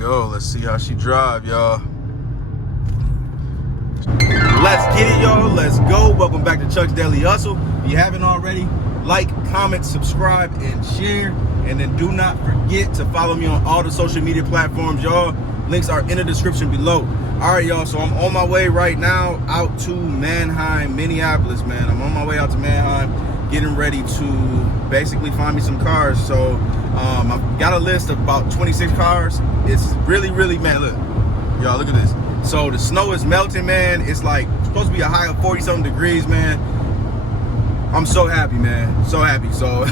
go. Let's see how she drive, y'all. Let's get it, y'all. Let's go. Welcome back to Chuck's Daily Hustle. If you haven't already, like, comment, subscribe, and share. And then do not forget to follow me on all the social media platforms, y'all. Links are in the description below. All right, y'all. So I'm on my way right now out to Manheim, Minneapolis, man. I'm on my way out to Manheim, getting ready to basically find me some cars. So I've got a list of about 26 cars. It's really, man, look. Y'all, look at this. So the snow is melting, man. It's like supposed to be a high of 40-something degrees, man. I'm so happy, man. So happy. So,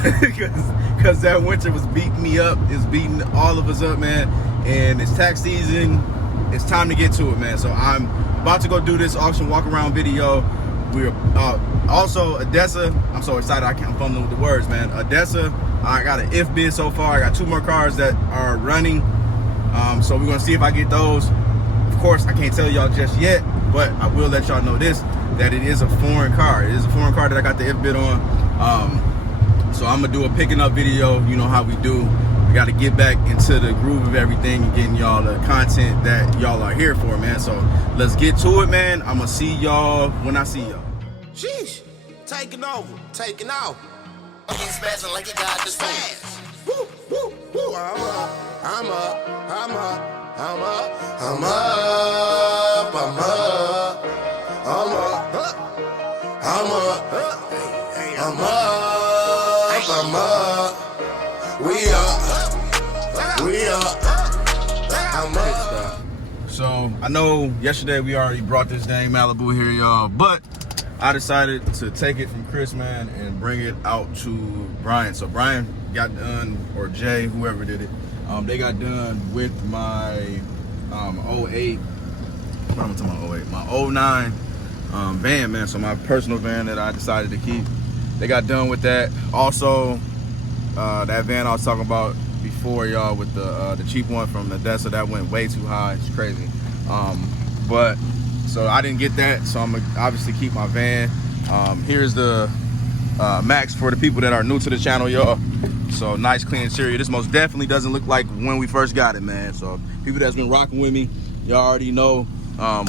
because that winter was beating me up. It's beating all of us up, man. And it's tax season. It's time to get to it, man. So I'm about to go do this auction walk around video. We're also Odessa. I'm so excited. I'm fumbling with the words, man. Odessa. I got an if bid so far. I got 2 more cars that are running. So we're gonna see if I get those. Of course, I can't tell y'all just yet, but I will let y'all know this, that it is a foreign car. It is a foreign car that I got the if bid on. So I'm gonna do a picking up video. You know how we do. We got to get back into the groove of everything and getting y'all the content that y'all are here for, man. So let's get to it, man. I'm gonna see y'all when I see y'all. Sheesh, taking over, taking off. He's spazzing like he got this fast. Woo, woo, woo. I'm up, I'm up, I'm up, I'm up, I'm up, I'm up, I'm up, I'm up, I'm up, I'm up. We up, I'm up. So I know yesterday we already brought this dang Malibu here, y'all, but I decided to take it from Chris, man, and bring it out to Brian. So Brian got done, or Jay, whoever did it, they got done with my 08, what am I talking about, 08? My 09 van, man. So my personal van that I decided to keep. They got done with that. Also, that van I was talking about before, y'all, with the cheap one from Odessa, that went way too high. It's crazy. But so I didn't get that, so I'm gonna obviously keep my van. Here's the Max for the people that are new to the channel, y'all. So nice clean interior. This most definitely doesn't look like when we first got it, man. So people that's been rocking with me, y'all already know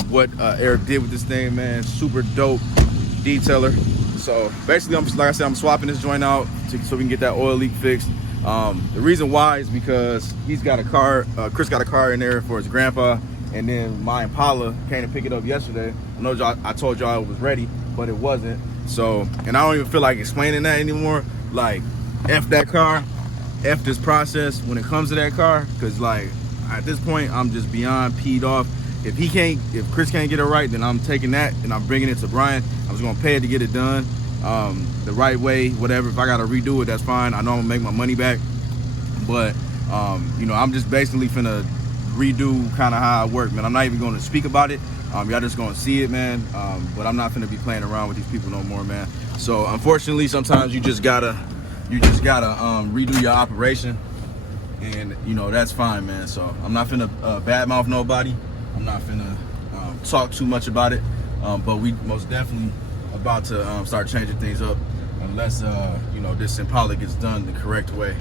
what Eric did with this thing, man. Super dope detailer. So basically, like I said, I'm swapping this joint out so we can get that oil leak fixed. The reason why is because he's got a car, Chris got a car in there for his grandpa, and then my Impala came to pick it up yesterday. I know I told y'all it was ready, but it wasn't. So, and I don't even feel like explaining that anymore. Like, F that car, F this process when it comes to that car, because like at this point I'm just beyond peed off. If Chris can't get it right, then I'm taking that and I'm bringing it to Brian. I'm just gonna pay it to get it done the right way, whatever. If I gotta redo it, that's fine. I know I'm gonna make my money back, but you know, I'm just basically finna redo kind of how I work, man. I'm not even going to speak about it. Y'all just going to see it, man. But I'm not finna be playing around with these people no more, man. So unfortunately, sometimes you just gotta redo your operation, and you know, that's fine, man. So I'm not finna badmouth nobody. I'm not finna talk too much about it. But we most definitely about to start changing things up, unless you know, this Impala gets done the correct way.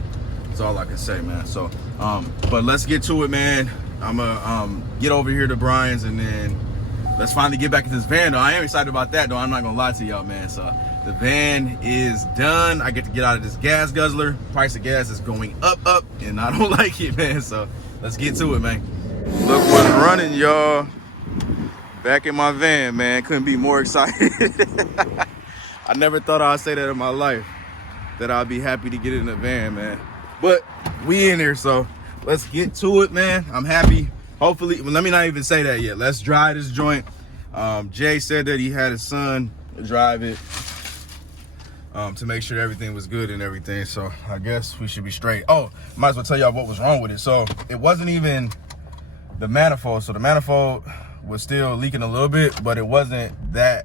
That's all I can say, man. So but let's get to it, man. I'm gonna get over here to Brian's, and then let's finally get back in this van, though. I am excited about that, though. I'm not gonna lie to y'all, man. So the van is done. I get to get out of this gas guzzler. Price of gas is going up, and I don't like it, man. So let's get to it, man. Look what's running, y'all. Back in my van, man. Couldn't be more excited. I never thought I'd say that in my life, that I'd be happy to get in the van, man. But we in here, so let's get to it, man. I'm happy. Hopefully, well, let me not even say that yet. Let's drive this joint. Jay said that he had his son drive it to make sure everything was good and everything. So I guess we should be straight. Oh, might as well tell y'all what was wrong with it. So it wasn't even the manifold. So the manifold was still leaking a little bit, but it wasn't the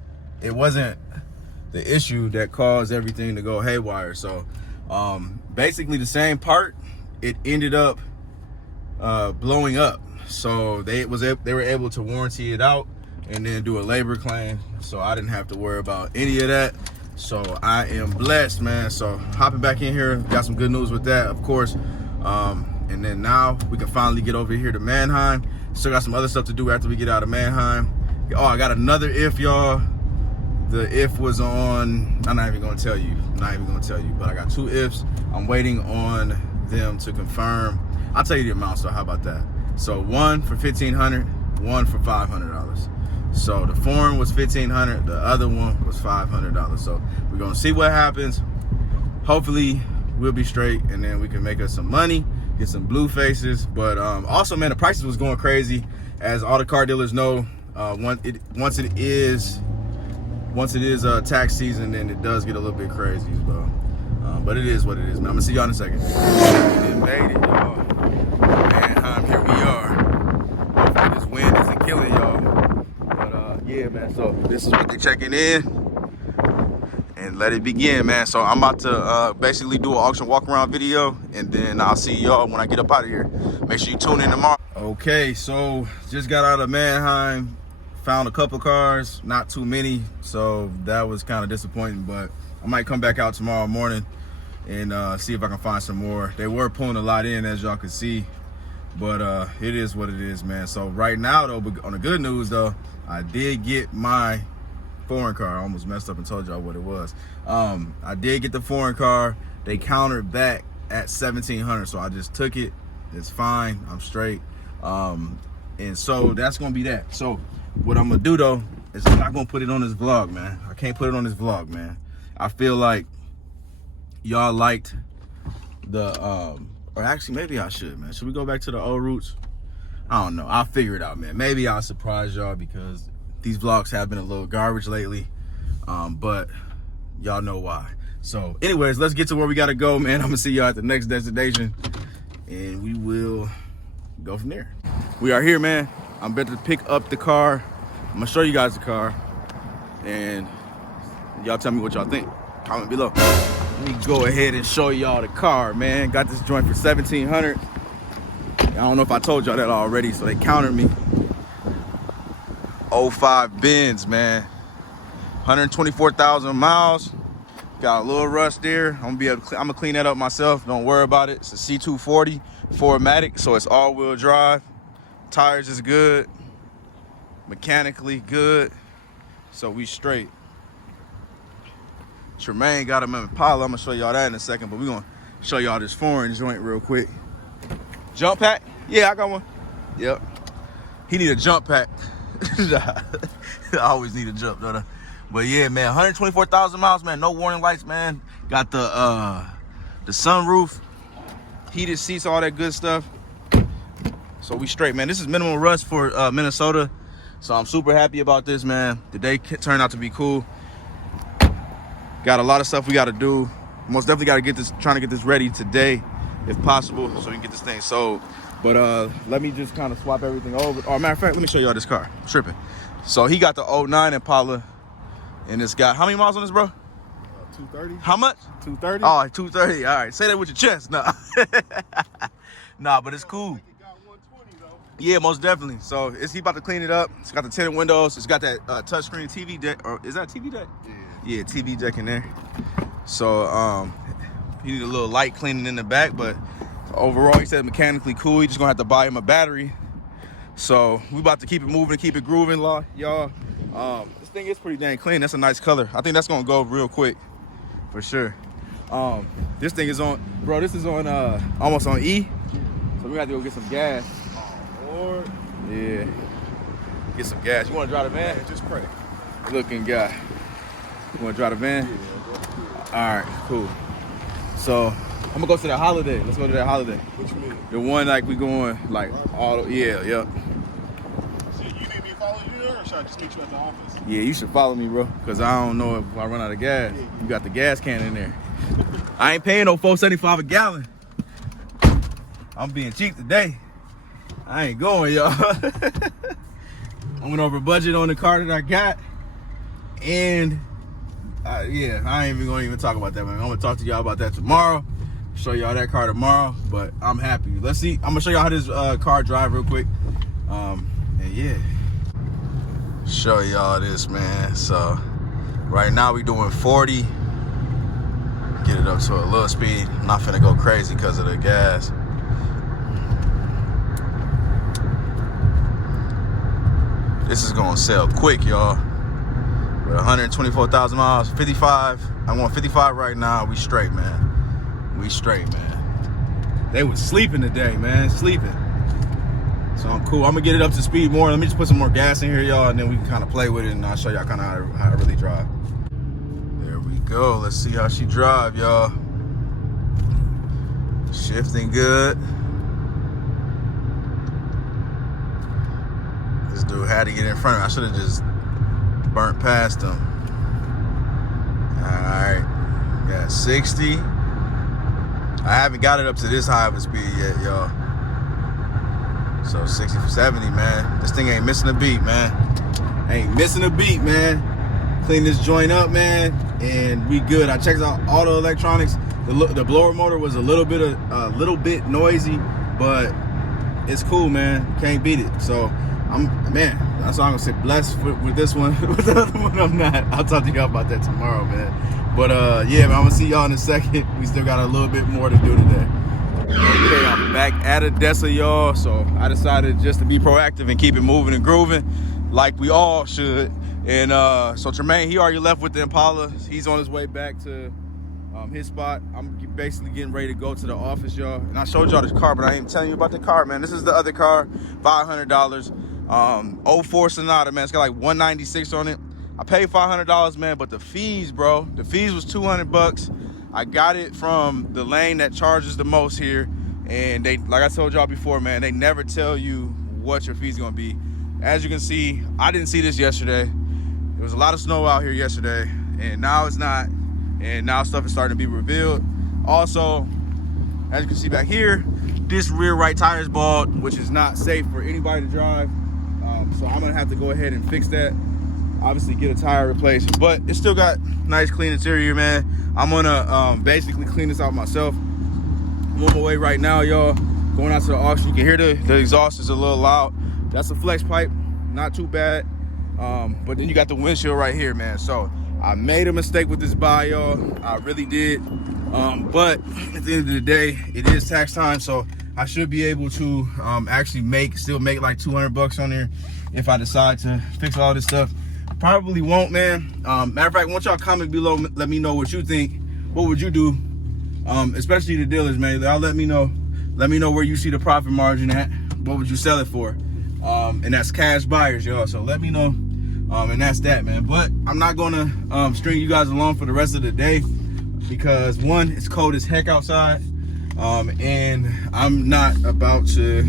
issue that caused everything to go haywire. So basically the same part, it ended up blowing up. So they were able to warranty it out and then do a labor claim, so I didn't have to worry about any of that. So I am blessed, man. So hopping back in here, got some good news with that, of course. and then now we can finally get over here to Mannheim. Still got some other stuff to do after we get out of Mannheim. Oh, I got another if, y'all. The if was on, I'm not even gonna tell you, but I got 2 ifs. I'm waiting on them to confirm. I'll tell you the amount, so how about that? So one for $1,500, one for $500. So the foreign was $1,500, the other one was $500. So we're gonna see what happens. Hopefully we'll be straight, and then we can make us some money, get some blue faces. But also, man, the prices was going crazy. As all the car dealers know, once it is tax season, then it does get a little bit crazy as well. But it is what it is, man. I'm gonna see y'all in a second. It made it, y'all. Mannheim, here we are. Hopefully this wind isn't killing y'all. But yeah, man. So this is what they're checking in, and let it begin, man. So I'm about to basically do an auction walk around video, and then I'll see y'all when I get up out of here. Make sure you tune in tomorrow. Okay, so just got out of Mannheim. Found a couple cars, not too many, so that was kind of disappointing, but I might come back out tomorrow morning and see if I can find some more. They were pulling a lot in, as y'all can see, but it is what it is, man. So right now, though, on the good news, though, I did get my foreign car. I almost messed up and told y'all what it was. I did get the foreign car. They countered back at $1,700, so I just took it. It's fine. I'm straight. And so that's gonna be that. So what I'm gonna do, though, is I'm not gonna put it on this vlog, man. I can't put it on this vlog, man. I feel like y'all liked the or actually maybe I should, man. Should we go back to the old roots? I don't know. I'll figure it out, man. Maybe I'll surprise y'all, because these vlogs have been a little garbage lately, but y'all know why. So anyways, let's get to where we gotta go, man. I'm gonna see y'all at the next destination, and we will go from there. We are here, man. I'm about to pick up the car. I'm gonna show you guys the car, and y'all tell me what y'all think. Comment below. Let me go ahead and show y'all the car, man. Got this joint for $1,700. I don't know if I told y'all that already, so they countered me. 05 Benz, man. 124,000 miles. Got a little rust there. I'm gonna clean that up myself. Don't worry about it. It's a C240 4MATIC, so it's all-wheel drive. Tires is good. Mechanically good. So we straight. Tremaine got him in Impala. I'm gonna show y'all that in a second, but we're gonna show y'all this foreign joint real quick. Jump pack? Yeah, I got one. Yep. He need a jump pack. I always need a jump, don't I? But yeah, man, 124,000 miles, man. No warning lights, man. Got the sunroof, heated seats, all that good stuff. So we straight, man. This is minimum rust for Minnesota. So I'm super happy about this, man. The day turned out to be cool. Got a lot of stuff we got to do. Most definitely got to get this, trying to get this ready today, if possible, so we can get this thing sold. But let me just kind of swap everything over. Oh, matter of fact, let me show y'all this car. I'm tripping. So he got the 09 Impala, and it's got, how many miles on this, bro? 230. How much? 230. Oh, 230. All right. Say that with your chest. Nah. Nah, but it's cool. Yeah, most definitely. So he about to clean it up. It's got the tinted windows. It's got that touchscreen TV deck. Or is that TV deck? Yeah, TV deck in there. So he need a little light cleaning in the back, but overall he said mechanically cool. He just gonna have to buy him a battery. So we about to keep it moving, keep it grooving, y'all. This thing is pretty dang clean. That's a nice color. I think that's gonna go real quick for sure. This thing is on, bro. This is on almost on E. So we got to go get some gas. Lord. Yeah. Get some gas. You want to drive the van? Yeah, just pray. Looking guy. You want to drive the van? Yeah. All right, cool. So I'm gonna go to that Holiday. Let's go to that Holiday. What you mean? The one like we going like all, yeah. So you need me to follow you there, or should I just meet you at the office? Yeah, you should follow me, bro, because I don't know if I run out of gas. You got the gas can in there. I ain't paying no $4.75 a gallon. I'm being cheap today. I ain't going, y'all. I went over budget on the car that I got, and yeah, I ain't even gonna talk about that, man. I'm gonna talk to y'all about that tomorrow. Show y'all that car tomorrow, but I'm happy. Let's see. I'm gonna show y'all how this car drive real quick. And yeah, show y'all this, man. So right now we doing 40. Get it up to a little speed. I'm not finna go crazy because of the gas. This is gonna sell quick, y'all. With 124,000 miles, 55. I'm on 55 right now. We straight, man. We straight, man. They was sleeping today, man. Sleeping. So I'm cool. I'm gonna get it up to speed more. Let me just put some more gas in here, y'all, and then we can kind of play with it, and I'll show y'all kind of how I really drive. There we go. Let's see how she drive, y'all. Shifting good. This dude had to get in front of me. I should have just burnt past him. Alright. Got 60. I haven't got it up to this high of a speed yet, y'all. So 60 for 70, man. This thing ain't missing a beat, man. Ain't missing a beat, man. Clean this joint up, man, and we good. I checked out all the electronics. The blower motor was a little bit noisy, but it's cool, man. Can't beat it. So man, that's all I'm gonna say. Blessed with this one. With the other one, I'm not. I'll talk to y'all about that tomorrow, man. But yeah, man, I'm gonna see y'all in a second. We still got a little bit more to do today. Okay, I'm back at Odessa, y'all. So I decided just to be proactive and keep it moving and grooving, like we all should. And so Tremaine, he already left with the Impala. He's on his way back to his spot. I'm basically getting ready to go to the office, y'all. And I showed y'all this car, but I ain't telling you about the car, man. This is the other car, $500. 04 Sonata, man. It's got like 196 on it. I paid $500, man, but the fees, bro. The fees was 200 bucks. I got it from the lane that charges the most here. And they, like I told y'all before, man, they never tell you what your fees gonna be. As you can see, I didn't see this yesterday. There was a lot of snow out here yesterday, and now it's not. And now stuff is starting to be revealed. Also, as you can see back here, this rear right tire is bald, which is not safe for anybody to drive. So I'm gonna have to go ahead and fix that. Obviously get a tire replaced, but it's still got nice clean interior, man. I'm gonna basically clean this out myself. I'm on my way right now, y'all. Going out to the auction. You can hear the exhaust is a little loud. That's a flex pipe, not too bad. But then you got the windshield right here, man. So I made a mistake with this buy, y'all. I really did. But at the end of the day, it is tax time, so I should be able to actually still make like 200 bucks on there if I decide to fix all this stuff. Probably won't, man. Matter of fact, once y'all comment below, let me know what you think. What would you do? Especially the dealers, man. Y'all let me know. Let me know where you see the profit margin at. What would you sell it for? And that's cash buyers, y'all. So let me know. And that's that, man. But I'm not gonna string you guys along for the rest of the day because one, it's cold as heck outside, and I'm not about to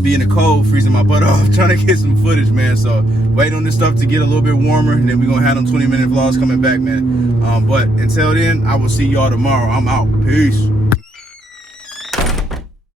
be in the cold freezing my butt off trying to get some footage, man. So wait on this stuff to get a little bit warmer, and then we're gonna have them 20-minute vlogs coming back, man. But until then, I will see y'all tomorrow. I'm out. Peace.